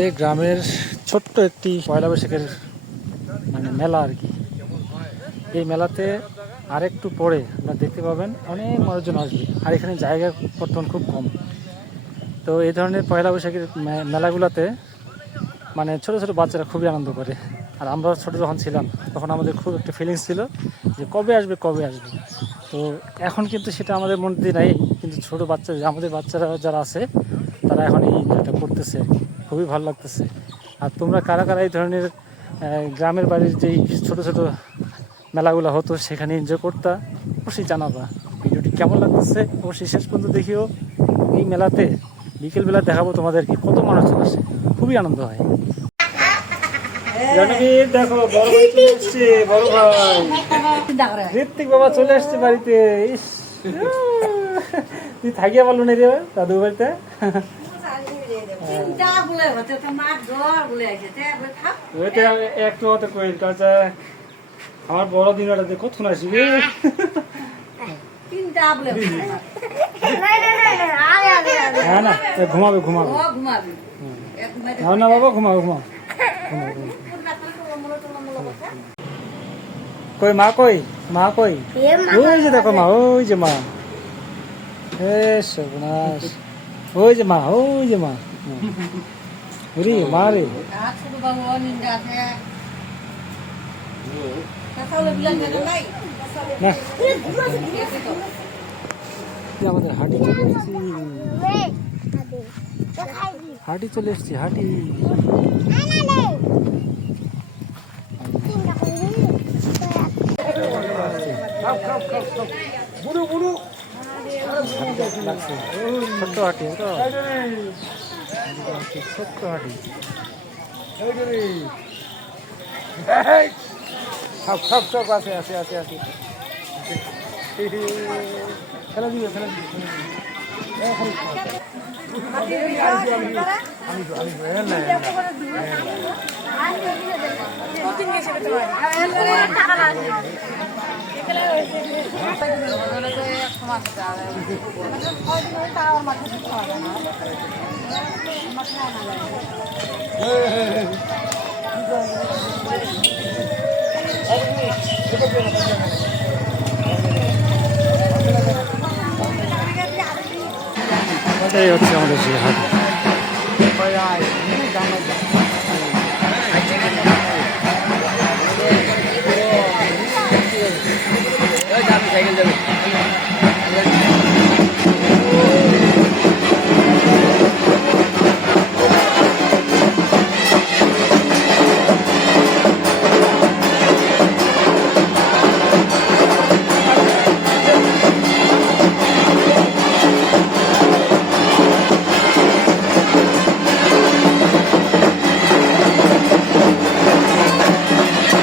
আমাদের গ্রামের ছোট্ট একটি পয়লা বৈশাখের মানে মেলা আর কি। এই মেলাতে আরেকটু পরে আপনারা দেখতে পাবেন অনেক মানুষজন আসবে, আর এখানে জায়গা বর্তমান খুব কম। তো এই ধরনের পয়লা বৈশাখের মেলাগুলোতে মানে ছোট ছোট বাচ্চারা খুবই আনন্দ করে। আর আমরা ছোট যখন ছিলাম তখন আমাদের খুব একটা ফিলিংস ছিল যে কবে আসবে কবে আসবে। তো এখন কিন্তু সেটা আমাদের মধ্যে নাই, কিন্তু ছোট বাচ্চা আমাদের বাচ্চারা যারা আছে তারা এখন এই এনজয়টা করতেছে আর কি, খুবই ভালো লাগতেছে। আর তোমরা কারা কারা এই ধরনের গ্রামের বাড়ির যেই ছোট ছোট মেলাগুলো হতো সেখানে এনজয় করতা অবশ্যই জানাবা। ভিডিওটি কেমন লাগতেছে অবশ্যই শেষ পর্যন্ত দেখিও। এই মেলাতে বিকেলবেলা দেখাবো তোমাদেরকে কত মানুষজন আসে, খুবই আনন্দ হয়। রণবীর দেখো বড় ভাই চলে এসছে, বড় ভাই ঋত্বিক বাবা চলে আসছে বাড়িতে। ইস, তুই থাকিয়া পারলো না রে দাদু বাড়িতে। একটু অত কই আমার বড় দিন কতক্ষণ আসবি। হ্যাঁ না ঘুমাবে ঘুমাবে না বাবা, ঘুমাবে ঘুমাও। কই মা, কই মা, কই ওই যে দেখো মা, ওই যে মা, সর্বনাশ, ওই যে মা, ওই যে মা, ওরে মা রে। আমাদের হাঁটি চলে এসছি, হাঁটি চলে এসছি, হাঁটি। ছোট্ট হাঁটি, ছোট্ট হাঁটি। সব সব আছে আছে আছে আছে। খেলা দিবে খেলা দিবে। এটাই হচ্ছে আমাদের সেই হাট।